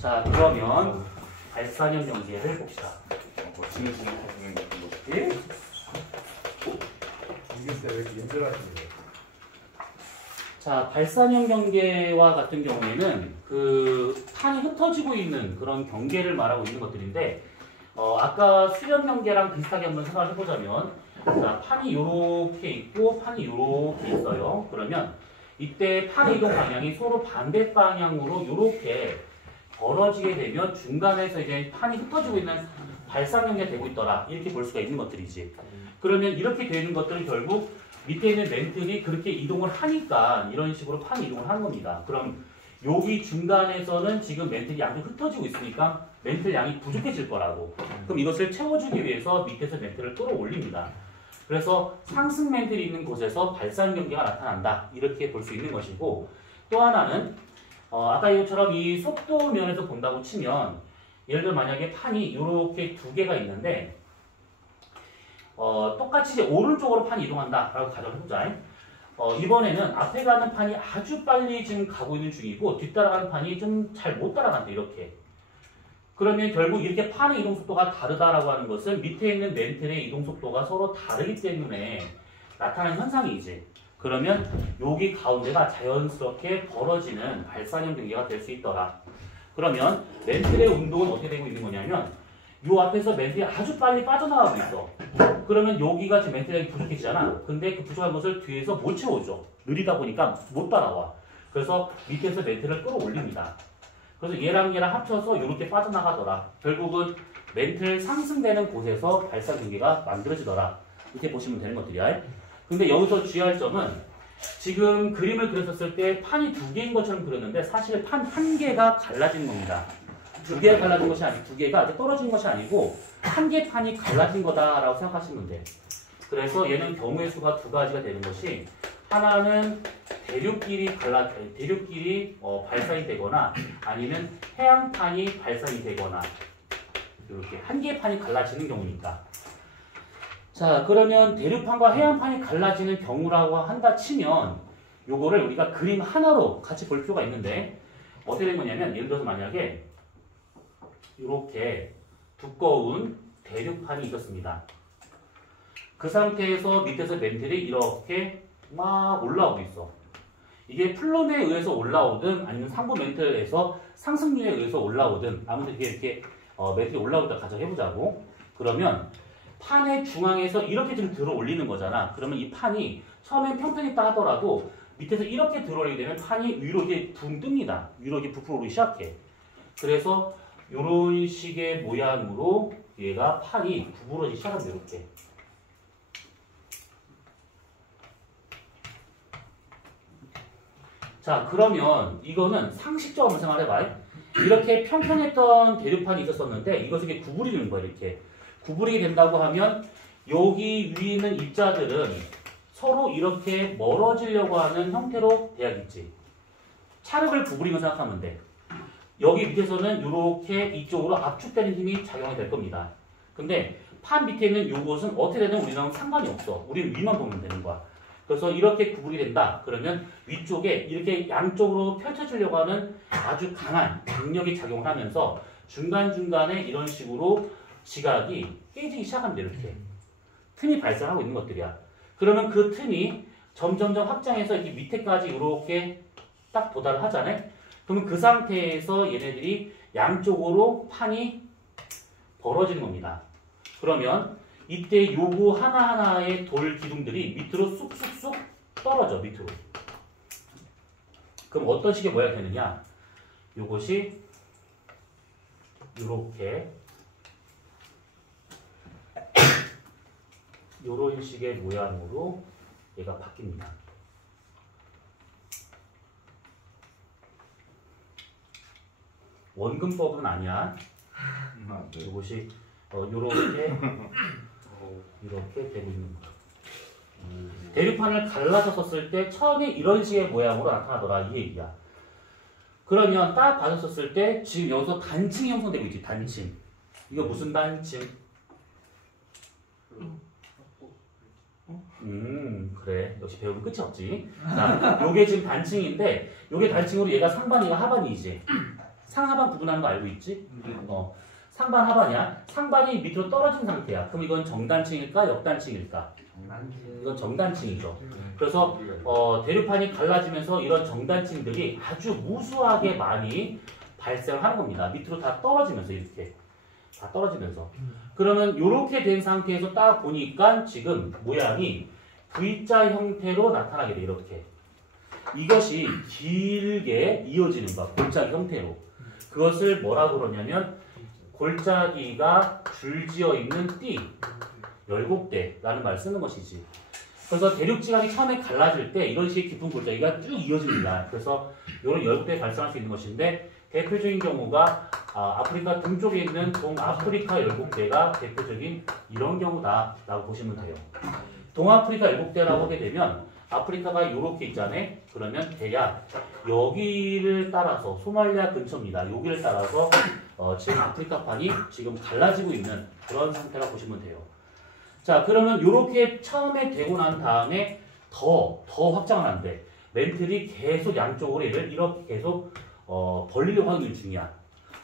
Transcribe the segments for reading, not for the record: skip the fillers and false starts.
자, 그러면 발산형 경계를 봅시다. 멋지는 수능 보는 거. 예? 이겼을 때왜 이렇게 힘들어하시는 자, 발산형 경계와 같은 경우에는 그 판이 흩어지고 있는 그런 경계를 말하고 있는 것들인데, 아까 수렴 경계랑 비슷하게 한번 생각을 해보자면, 자, 판이 요렇게 있고 판이 요렇게 있어요. 그러면 이때 판의 이동 방향이 서로 반대 방향으로 요렇게 벌어지게 되면 중간에서 이제 판이 흩어지고 있는 발산 경계가 되고 있더라. 이렇게 볼 수가 있는 것들이지. 그러면 이렇게 되는 것들은 결국 밑에 있는 멘틀이 그렇게 이동을 하니까 이런 식으로 판이 이동을 하는 겁니다. 그럼 여기 중간에서는 지금 멘틀이 양쪽 흩어지고 있으니까 멘틀 양이 부족해질 거라고. 그럼 이것을 채워주기 위해서 밑에서 멘틀을 끌어올립니다. 그래서 상승 멘틀이 있는 곳에서 발산 경계가 나타난다. 이렇게 볼 수 있는 것이고, 또 하나는 아까 이것처럼 이 속도 면에서 본다고 치면, 예를 들어 만약에 판이 이렇게 두 개가 있는데 똑같이 이제 오른쪽으로 판이 이동한다 라고 가정을 해보자. 이번에는 앞에 가는 판이 아주 빨리 지금 가고 있는 중이고 뒤따라가는 판이 좀 잘 못 따라간다. 이렇게. 그러면 결국 이렇게 판의 이동 속도가 다르다라고 하는 것은 밑에 있는 멘틀의 이동 속도가 서로 다르기 때문에 나타나는 현상이지. 그러면 여기 가운데가 자연스럽게 벌어지는 발산형 경계가 될 수 있더라. 그러면 멘틀의 운동은 어떻게 되고 있는 거냐면 요 앞에서 멘틀이 아주 빨리 빠져나가고 있어. 그러면 여기가 지금 멘틀이 부족해지잖아. 근데 그 부족한 것을 뒤에서 못 채워줘. 느리다 보니까 못 따라와. 그래서 밑에서 멘틀을 끌어올립니다. 그래서 얘랑 합쳐서 이렇게 빠져나가더라. 결국은 멘틀 상승되는 곳에서 발산 경계가 만들어지더라. 이렇게 보시면 되는 것들이야. 근데 여기서 주의할 점은 지금 그림을 그렸었을 때 판이 두 개인 것처럼 그렸는데 사실 판 한 개가 갈라진 겁니다. 두 개가 갈라진 것이 아니고 두 개가 떨어진 것이 아니고 한 개 판이 갈라진 거다라고 생각하시면 돼. 그래서 얘는 경우의 수가 두 가지가 되는 것이 하나는 대륙끼리 발산이 되거나 아니면 해양판이 발산이 되거나 이렇게 한 개의 판이 갈라지는 경우니까. 자, 그러면 대륙판과 해양판이 갈라지는 경우라고 한다 치면 요거를 우리가 그림 하나로 같이 볼 필요가 있는데 어떻게 된 거냐면 예를 들어서 만약에 이렇게 두꺼운 대륙판이 있었습니다. 그 상태에서 밑에서 멘틀이 이렇게 막 올라오고 있어. 이게 플럼에 의해서 올라오든 아니면 상부 멘틀에서 상승률에 의해서 올라오든 아무튼 이렇게 멘틀이 올라오다 가정해보자고. 그러면 판의 중앙에서 이렇게 좀 들어 올리는 거잖아. 그러면 이 판이 처음엔 평평히 있다 하더라도 밑에서 이렇게 들어 올리게 되면 판이 위로 이렇게 붕 뜹니다. 위로 이렇게 부풀어 오르기 시작해. 그래서 이런 식의 모양으로 얘가 판이 구부러지기 시작합니다. 이렇게. 자, 그러면 이거는 상식적으로 생각해봐. 이렇게 평평했던 대륙판이 있었었는데 이것을 이렇게 구부리는 거야. 이렇게 구부리게 된다고 하면 여기 위에 있는 입자들은 서로 이렇게 멀어지려고 하는 형태로 돼야겠지. 찰흙을 구부리는 거 생각하면 돼. 여기 밑에서는 이렇게 이쪽으로 압축되는 힘이 작용이 될 겁니다. 근데 판 밑에 있는 이것은 어떻게 되든 우리랑 상관이 없어. 우리는 위만 보면 되는 거야. 그래서 이렇게 구부리게 된다. 그러면 위쪽에 이렇게 양쪽으로 펼쳐지려고 하는 아주 강한 강력이 작용을 하면서 중간중간에 이런 식으로 지각이 깨지기 시작합니다. 이렇게. 틈이 발생하고 있는 것들이야. 그러면 그 틈이 점점점 확장해서 이렇게 밑에까지 이렇게 딱 도달을 하잖아요. 그러면 그 상태에서 얘네들이 양쪽으로 판이 벌어지는 겁니다. 그러면 이때 요거 하나하나의 돌 기둥들이 밑으로 쑥쑥쑥 떨어져. 밑으로. 그럼 어떤 식의 모양이 되느냐? 요것이 요렇게 요런 식의 모양으로 얘가 바뀝니다. 원근법은 아니야. 이것이 요렇게 이렇게 되고 있는 거죠. 대륙판을 갈라서 썼을 때 처음에 이런 식의 모양으로 나타나더라 이 얘기야. 그러면 딱 봐줬었을 때 지금 여기서 단층이 형성되고 있지. 단층. 이거 무슨 단층? 그래. 역시 배우면 끝이 없지. 자, 요게 지금 단층인데 요게 단층으로 얘가 상반이가 하반이지. 상하반 구분하는 거 알고 있지? 상반 하반이야. 상반이 밑으로 떨어진 상태야. 그럼 이건 정단층일까 역단층일까? 이건 정단층이죠. 그래서 대류판이 갈라지면서 이런 정단층들이 아주 무수하게 많이 발생하는 겁니다. 밑으로 다 떨어지면서 이렇게 다 떨어지면서. 그러면 이렇게 된 상태에서 딱 보니까 지금 모양이 V자 형태로 나타나게 돼. 이렇게. 이것이 길게 이어지는 거야. 골짜기 형태로. 그것을 뭐라고 그러냐면 골짜기가 줄지어 있는 띠, 열곡대라는 말을 쓰는 것이지. 그래서 대륙지각이 처음에 갈라질 때 이런 식의 깊은 골짜기가 쭉 이어집니다. 그래서 이런 열곡대에 발생할 수 있는 것인데 대표적인 경우가 아프리카 동쪽에 있는 동아프리카 열곡대가 대표적인 이런 경우다라고 보시면 돼요. 동아프리카 열곡대라고 하게 되면 아프리카가 이렇게 있잖아요. 그러면 대략 여기를 따라서 소말리아 근처입니다. 여기를 따라서 지금 아프리카판이 지금 갈라지고 있는 그런 상태라고 보시면 돼요. 자, 그러면 이렇게 처음에 되고 난 다음에 더 확장을 하는데 멘틀이 계속 양쪽으로 얘를 이렇게 계속 벌리려고 하는 중이야.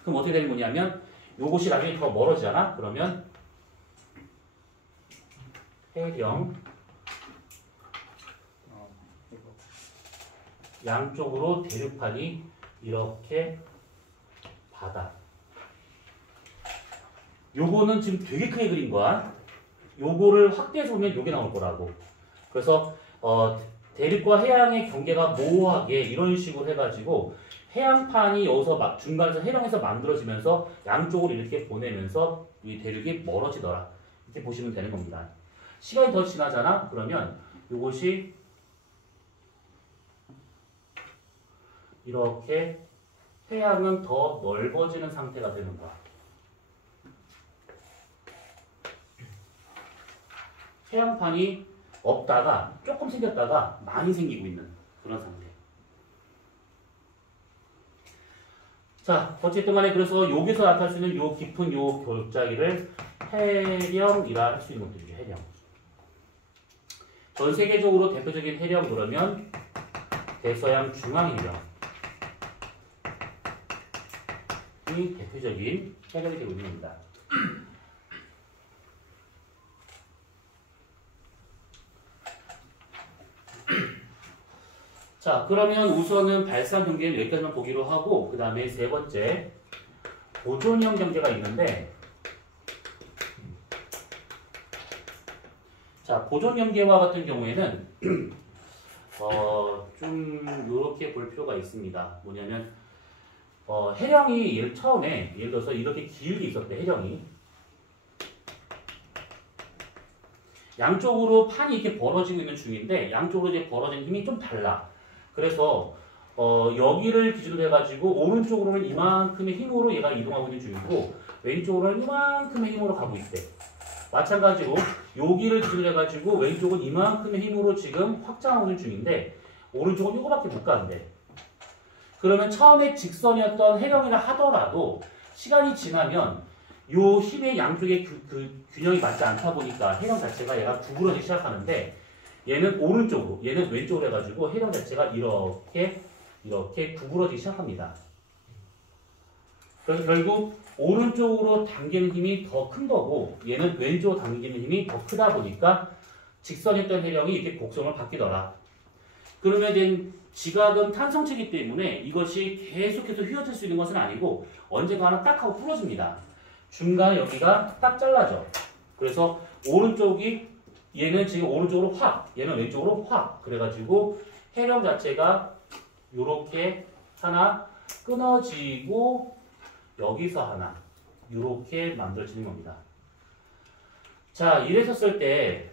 그럼 어떻게 되는 거냐면 요것이 나중에 더 멀어지잖아. 그러면 해령 양쪽으로 대륙판이 이렇게 바다. 요거는 지금 되게 크게 그린 거야. 요거를 확대해서 보면 요게 나올 거라고. 그래서 대륙과 해양의 경계가 모호하게 이런 식으로 해가지고 해양판이 여기서 중간에서 해령에서 만들어지면서 양쪽으로 이렇게 보내면서 이 대륙이 멀어지더라. 이렇게 보시면 되는 겁니다. 시간이 더 지나잖아? 그러면 요것이 이렇게 해양은 더 넓어지는 상태가 되는 거야. 해양판이 없다가 조금 생겼다가 많이 생기고 있는 그런 상태. 자, 어쨌든 간에 그래서 여기서 나타날 수 있는 요 깊은 요 골짜기를 해령이라 할 수 있는 것들이죠. 해령. 전 세계적으로 대표적인 해령 그러면 대서양 중앙해령이 대표적인 해령이 되고 있는 겁니다. 자, 그러면 우선은 발산 경계는 여기까지만 보기로 하고 그 다음에 세 번째 보존형 경계가 있는데 자, 보존 경계와 같은 경우에는 좀 요렇게 볼 필요가 있습니다. 뭐냐면 해령이 처음에 예를 들어서 이렇게 길게 있었대. 해령이 양쪽으로 판이 이렇게 벌어지고 있는 중인데 양쪽으로 이제 벌어진 힘이 좀 달라. 그래서 여기를 기준으로 해가지고 오른쪽으로는 이만큼의 힘으로 얘가 이동하고 있는 중이고 왼쪽으로는 이만큼의 힘으로 가고 있대. 마찬가지로 여기를 기준으로 해가지고 왼쪽은 이만큼의 힘으로 지금 확장하고 있는 중인데 오른쪽은 이거밖에 못 가는데. 그러면 처음에 직선이었던 해령이라 하더라도 시간이 지나면 요 힘의 양쪽의 그 균형이 맞지 않다 보니까 해령 자체가 얘가 구부러지기 시작하는데 얘는 오른쪽으로, 얘는 왼쪽으로 해가지고 해령 자체가 이렇게 구부러지기 시작합니다. 그래서 결국 오른쪽으로 당기는 힘이 더 큰 거고 얘는 왼쪽으로 당기는 힘이 더 크다 보니까 직선이었던 해령이 이렇게 곡선을 바뀌더라. 그러면 이제 지각은 탄성체이기 때문에 이것이 계속해서 휘어질 수 있는 것은 아니고 언젠가 하나 딱 하고 부러집니다. 중간에 여기가 딱 잘라져. 그래서 오른쪽이 얘는 지금 오른쪽으로 확, 얘는 왼쪽으로 확. 그래가지고 해령 자체가 요렇게 하나 끊어지고 여기서 하나 요렇게 만들어지는 겁니다. 자, 이랬었을 때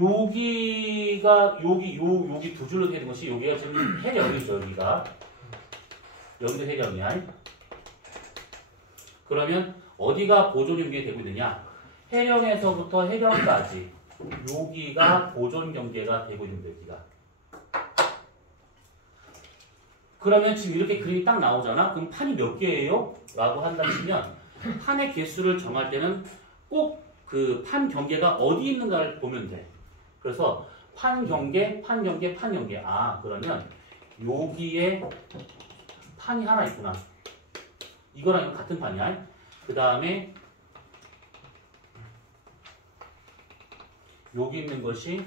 여기가 여기 두 줄로 되는 것이 여기가 지금 해령이죠. 여기도 해령이야. 그러면 어디가 보존 경계가 되고 있느냐? 해령에서부터 해령까지 여기가 보존 경계가 되고 있는 거예요. 여기가. 그러면 지금 이렇게 그림이 딱 나오잖아? 그럼 판이 몇 개예요? 라고 한다 치면 판의 개수를 정할 때는 꼭 그 판 경계가 어디 있는가를 보면 돼. 그래서 판 경계. 아, 그러면 여기에 판이 하나 있구나. 이거랑 이거 같은 판이야. 그 다음에 여기 있는 것이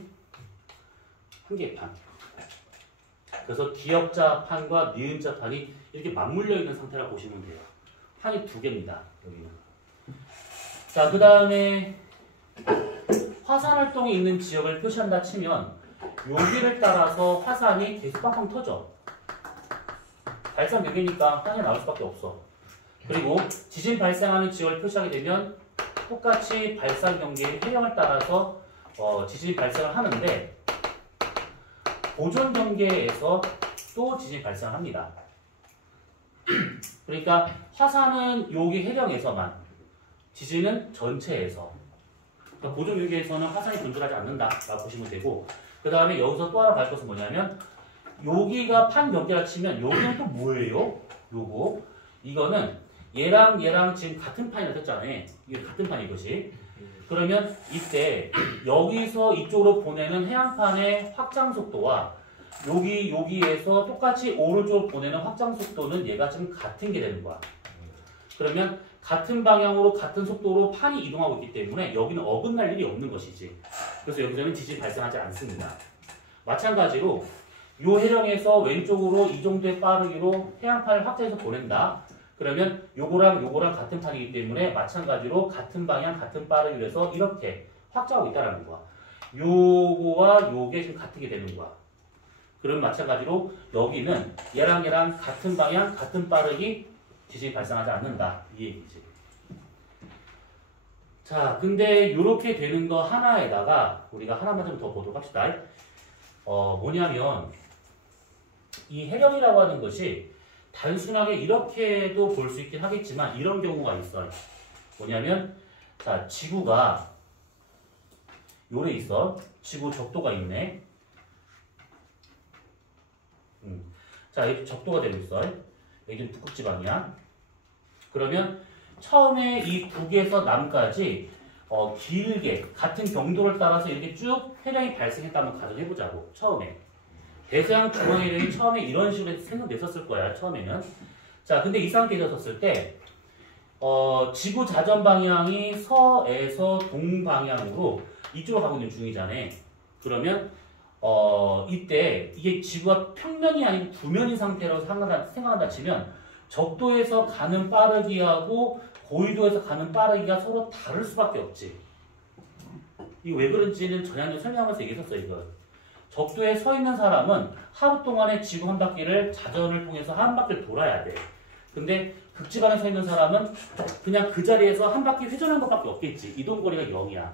한 개의 판. 그래서 기역자 판과 니은자 판이 이렇게 맞물려 있는 상태라고 보시면 돼요. 판이 두 개입니다. 여기는. 자, 그 다음에 화산 활동이 있는 지역을 표시한다 치면 여기를 따라서 화산이 계속 빵빵 터져. 발산 벽이니까 화산이 나올 수밖에 없어. 그리고 지진 발생하는 지역을 표시하게 되면 똑같이 발산 경계의 해령을 따라서 지진이 발생을 하는데 보존 경계에서 또 지진이 발생합니다. 그러니까 화산은 여기 해령에서만, 지진은 전체에서. 그러니까 보존 경계에서는 화산이 분출하지 않는다라고 보시면 되고, 그 다음에 여기서 또 하나 볼 것은 뭐냐면 여기가 판 경계라 치면 여기는 또 뭐예요? 요거 이거는 얘랑 지금 같은 판이라고 했잖아요. 이게 같은 판이 이것이. 그러면 이때 여기서 이쪽으로 보내는 해양판의 확장 속도와 여기에서 똑같이 오른쪽으로 보내는 확장 속도는 얘가 지금 같은 게 되는 거야. 그러면 같은 방향으로 같은 속도로 판이 이동하고 있기 때문에 여기는 어긋날 일이 없는 것이지. 그래서 여기서는 지진이 발생하지 않습니다. 마찬가지로 이 해령에서 왼쪽으로 이 정도의 빠르기로 해양판을 확장해서 보낸다. 그러면 요거랑 같은 판이기 때문에 마찬가지로 같은 방향, 같은 빠르기로 해서 이렇게 확장하고 있다는 거야. 요거와 요게 지금 같은 게 되는 거야. 그럼 마찬가지로 여기는 얘랑 같은 방향, 같은 빠르기, 지진이 발생하지 않는다. 이 얘기지. 자, 근데 이렇게 되는 거 하나에다가 우리가 하나만 좀 더 보도록 합시다. 뭐냐면 이 해령이라고 하는 것이 단순하게 이렇게도 볼 수 있긴 하겠지만 이런 경우가 있어요. 뭐냐면 자, 지구가 요래 있어. 지구 적도가 있네. 자, 이렇게 적도가 되고 있어. 여기는 북극지방이야. 그러면 처음에 이 북에서 남까지 길게 같은 경도를 따라서 이렇게 쭉 해령이 발생했다면 가정해보자고. 처음에 대서양 중앙해령이 처음에 이런 식으로 생성됐었을 거야. 처음에는. 자, 근데 이 상태에 섰을 때 지구 자전 방향이 서에서 동방향으로 이쪽으로 가고 있는 중이잖아. 그러면 이때 이게 지구가 평면이 아니고 구면인 상태로 생각한다 치면 적도에서 가는 빠르기하고 고緯도에서 가는 빠르기가 서로 다를 수밖에 없지. 이거 왜 그런지는 전에 설명하면서 얘기했었어. 이거 적도에 서 있는 사람은 하루 동안에 지구 한 바퀴를 자전을 통해서 한 바퀴를 돌아야 돼. 근데 극지방에 서 있는 사람은 그냥 그 자리에서 한 바퀴 회전한 것밖에 없겠지. 이동거리가 0이야.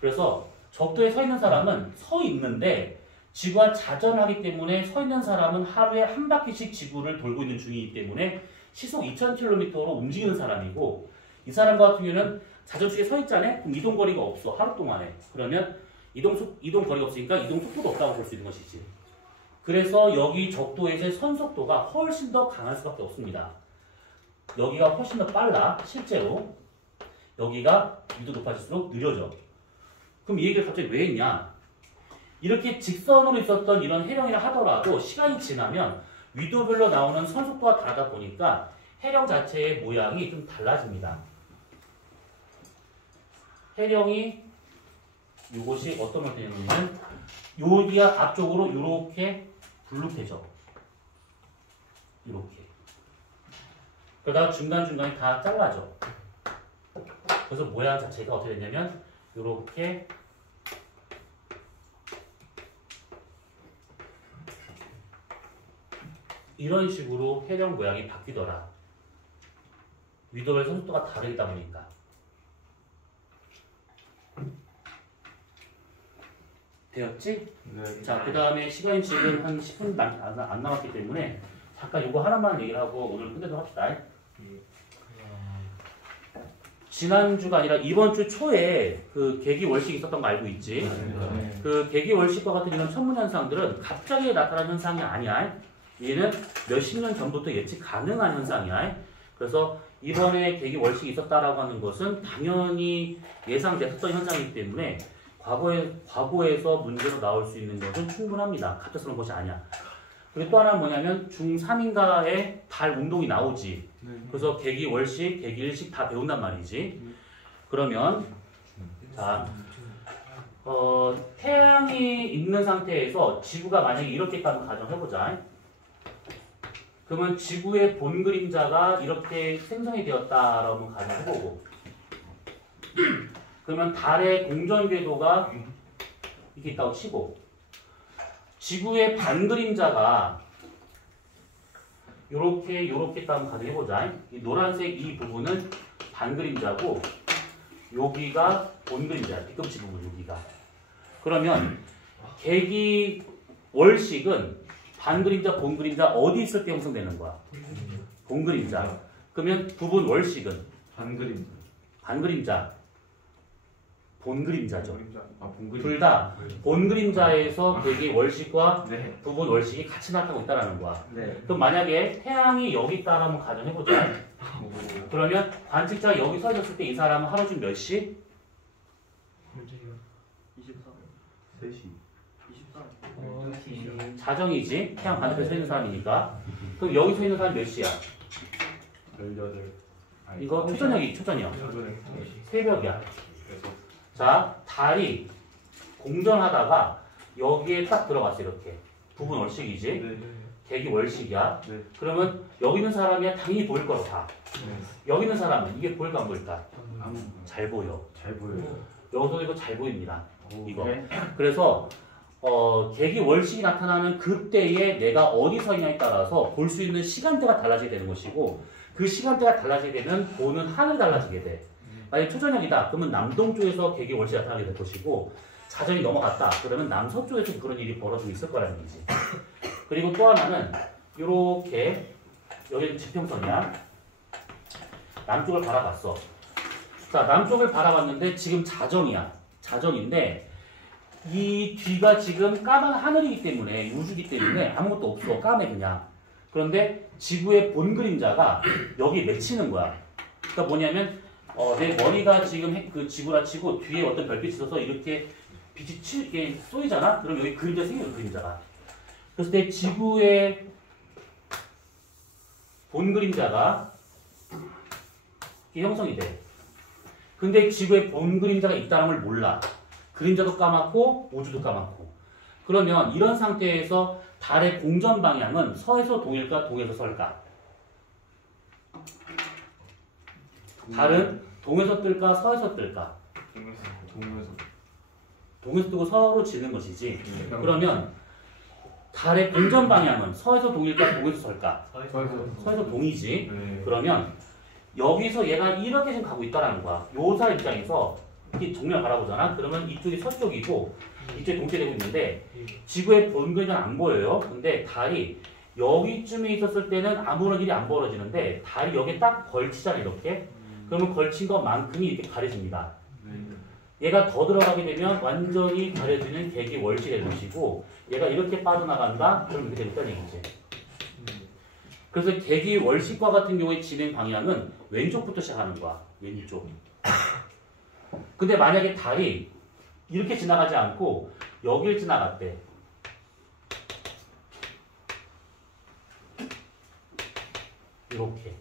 그래서 적도에 서 있는 사람은 서 있는데 지구와 자전을 하기 때문에 서 있는 사람은 하루에 한 바퀴씩 지구를 돌고 있는 중이기 때문에 시속 2000km로 움직이는 사람이고, 이 사람 같은 경우는 자전축에 서 있잖아요. 그럼 이동거리가 없어. 하루 동안에. 그러면 이동거리가 없으니까 이동속도도 없다고 볼 수 있는 것이지. 그래서 여기 적도에서의 선속도가 훨씬 더 강할 수밖에 없습니다. 여기가 훨씬 더 빨라. 실제로 여기가 위도 높아질수록 느려져. 그럼 이 얘기를 갑자기 왜 했냐? 이렇게 직선으로 있었던 이런 해령이라 하더라도 시간이 지나면 위도별로 나오는 선속도가 다르다 보니까 해령 자체의 모양이 좀 달라집니다. 해령이 이것이 어떤 형태냐면 여기가 앞쪽으로 이렇게 불룩해져. 이렇게. 그러다가 중간중간이 다 잘라져. 그래서 모양 자체가 어떻게 됐냐면 이렇게 이런 식으로 해령 모양이 바뀌더라. 위도별 선속도가 다르다 보니까. 되었지? 네. 자, 그 다음에 시간이 지금 한 10분 안 남았기 때문에 잠깐 이거 하나만 얘기를 하고 오늘 끝내도록 합시다. 지난주가 아니라 이번 주 초에 그 계기월식이 있었던 거 알고 있지? 네. 그 계기월식과 같은 이런 천문현상들은 갑자기 나타난 현상이 아니야. 얘는 몇십 년 전부터 예측 가능한 현상이야. 그래서 이번에 계기월식이 있었다라고 하는 것은 당연히 예상됐었던 현상이기 때문에 과거에서 문제로 나올 수 있는 것은 충분합니다. 갑작스러운 것이 아니야. 그리고 또 하나는 뭐냐면 중3인가에 달 운동이 나오지. 네. 그래서 계기 월식, 계기 일식 다 배운단 말이지. 그러면 자, 태양이 있는 상태에서 지구가 만약에 이렇게 있다는 가정해보자. 그러면 지구의 본 그림자가 이렇게 생성이 되었다라고 가정해보고, 그러면 달의 공전 궤도가 이렇게 있다고 치고, 지구의 반 그림자가 요렇게 있다고 가정해보자. 이 노란색 이 부분은 반 그림자고, 여기가 본 그림자야. 뒤꿈치 부분 여기가. 그러면 계기 월식은 반 그림자, 본 그림자 어디 있을 때 형성되는 거야? 본 그림자. 그러면 부분 월식은 반 그림. 반 그림자, 본 그림자죠. 본 그림. 둘 다 본 그림자에서 계기 월식과 네. 부분 월식이 같이 나타나고 있다는 거야. 네. 그럼 만약에 태양이 여기 있다라고 한번 가정해보자. 그러면 관측자가 여기 서 있었을 때 이 사람은 하루 중 몇 시? 3시. 자정이지. 태양 반대편에 서 있는 사람이니까. 그럼 여기 서 있는 사람이 몇 시야? 18. 이거 초저녁이 초저녁. 새벽이야. 자, 달이 공전하다가 여기에 딱 들어갔어. 이렇게. 부분 월식이지. 네. 계기 월식이야. 네. 그러면 여기 있는 사람이 당연히 보일 거로 다. 네. 여기 있는 사람은 이게 보일까 안 보일까? 아무 잘 보여. 잘 보여요. 여기서 이거 잘 보입니다. 이거. 네. 그래서 계기 월식이 나타나는 그때에 내가 어디 서 있냐에 따라서 볼 수 있는 시간대가 달라지게 되는 것이고, 그 시간대가 달라지게 되면 보는 하늘이 달라지게 돼. 만약에 초저녁이다 그러면 남동쪽에서 계기 월식이 나타나게 될 것이고, 자정이 넘어갔다 그러면 남서쪽에서 그런 일이 벌어지고 있을 거라는 얘기지. 그리고 또 하나는 이렇게 여기는 지평선이야. 남쪽을 바라봤어. 자, 남쪽을 바라봤는데 지금 자정이야. 자정인데 이 뒤가 지금 까만 하늘이기 때문에, 우주이기 때문에 아무것도 없어. 까매 그냥. 그런데 지구의 본 그림자가 여기 맺히는 거야. 그러니까 뭐냐면 내 머리가 지금 그 지구라 치고 뒤에 어떤 별빛이 있어서 이렇게 빛이 이렇게 쏘이잖아? 그럼 여기 그림자 생겨요. 그림자가. 그래서 내 지구의 본 그림자가 이게 형성이 돼. 근데 지구에 본 그림자가 있다는 걸 몰라. 그림자도 까맣고 우주도 까맣고. 그러면 이런 상태에서 달의 공전 방향은 서에서 동일까 동에서 서일까? 달은 동에서 뜰까 서에서 뜰까? 동에서 뜨고 서로 지는 것이지. 그러면 달의 공전 방향은 서에서 동일까 동에서 서일까? 서에서 동이지. 네. 그러면 여기서 얘가 이렇게 지금 가고 있다는 거야. 요사 입장에서 이렇게 정면을 바라보잖아. 그러면 이쪽이 서쪽이고 이쪽이 동쪽되고 있는데 지구의 본 그림자는 안 보여요. 근데 달이 여기쯤에 있었을 때는 아무런 일이 안 벌어지는데 달이 여기에 딱 걸치잖아. 이렇게. 그러면 걸친 것만큼이 이렇게 가려집니다. 얘가 더 들어가게 되면 완전히 가려지는 계기 월식이 되는 것이고, 얘가 이렇게 빠져나간다? 그럼 이렇게 되겠다는 얘기지. 그래서 계기 월식과 같은 경우의 진행 방향은 왼쪽부터 시작하는 거야. 왼쪽. 근데 만약에 달이 이렇게 지나가지 않고 여길 지나갔대. 이렇게.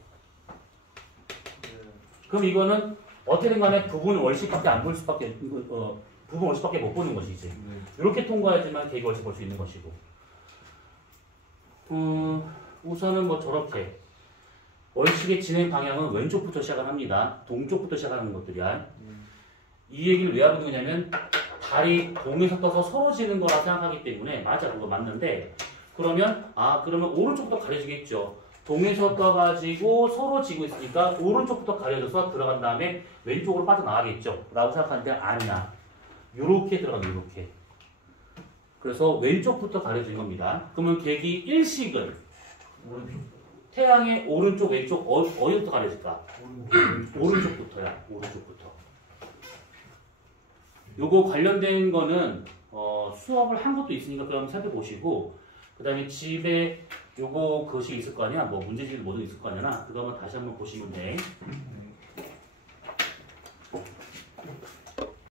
그럼 이거는 어떻게든 간에 부분 월식밖에 안 볼 수밖에, 부분 월식밖에 못 보는 것이지. 이렇게 통과해야지만 계기 월식 볼 수 있는 것이고. 우선은 뭐 저렇게. 월식의 진행 방향은 왼쪽부터 시작을 합니다. 동쪽부터 시작하는 것들이야. 이 얘기를 왜 하는 거냐면, 달이 동에서 떠서 서로 지는 거라 생각하기 때문에, 맞아, 그거 맞는데, 그러면 오른쪽부터 가려지겠죠. 동에서 떠가지고 서로 지고 있으니까 오른쪽부터 가려져서 들어간 다음에 왼쪽으로 빠져나가겠죠. 라고 생각하는데 아니야. 요렇게 들어가는 요렇게. 그래서 왼쪽부터 가려진 겁니다. 그러면 계기 일식은 태양의 오른쪽, 왼쪽 어디부터 가려질까? 오른쪽부터야. 오른쪽부터. 요거 관련된 거는 수업을 한 것도 있으니까 그럼 살펴보시고, 그 다음에 집에 요거 그것이 있을 거 아니야? 뭐 문제집이 뭐든 있을 거 아니야? 그거 한번 다시 한번 보시면 돼.